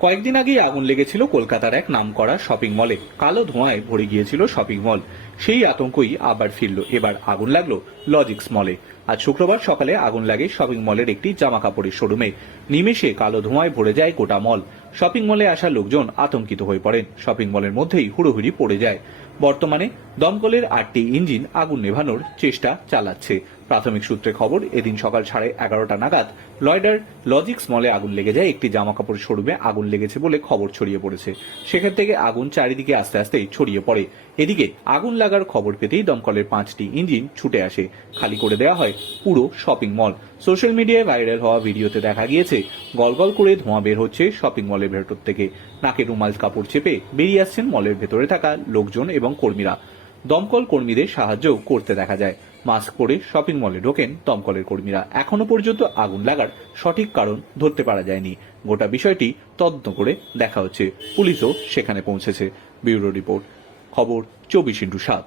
কয়েকদিন আগেই আগুন লেগেছিল কলকাতার এক নামকরা শপিং মলে কালো ধোঁয়ায় ভরে গিয়েছিল শপিং মল সেই আতঙ্কই আবার ফিরল। এবার আগুন লাগল লজিক্স মলে আজ শুক্রবার সকালে আগুন লাগে শপিং মলের একটি জামা কাপড়ের শোরুমে নিমেষে কালো ধোঁয়ায় ভরে যায় গোটা মল শপিং মলে আসা লোকজন আতঙ্কিত হয়ে পড়েন। শপিং মলের মধ্যেই হুড়োহুড়ি পড়ে যায়। বর্তমানে দমকলের আটটি ইঞ্জিন আগুন নেভানোর চেষ্টা চালাচ্ছে। প্রাথমিক সূত্রে খবর, এদিন সকাল সাড়ে এগারোটা নাগাদ লয়ডার লজিক্স মলে আগুন লেগে যায়, একটি জামা কাপড় শোরুমে আগুন লেগেছে বলে খবর ছড়িয়ে পড়েছে। সেখান থেকে আগুন চারিদিকে আস্তে আস্তে ছড়িয়ে পড়ে। এদিকে আগুন লাগার খবর পেতেই দমকলের পাঁচটি ইঞ্জিন ছুটে আসে। খালি করে দেওয়া হয় পুরো শপিং মল। সোশ্যাল মিডিয়ায় ভাইরাল হওয়া ভিডিওতে দেখা গিয়েছে গলগল করে ধোঁয়া বের হচ্ছে শপিং মলের ভেতর থেকে। নাকে রুমাল কাপড় চেপে বেরিয়ে আসছেন মলের ভেতরে থাকা লোকজন এবং কর্মীরা। দমকল কর্মীদের সাহায্য করতে দেখা যায়। মাস্ক পরে শপিং মলে ঢোকেন দমকলের কর্মীরা। এখনও পর্যন্ত আগুন লাগার সঠিক কারণ ধরতে পারা যায়নি। গোটা বিষয়টি তদন্ত করে দেখা হচ্ছে। পুলিশও সেখানে পৌঁছেছে। ব্যুরো রিপোর্ট, খবর চব্বিশ ইন্টু সাত।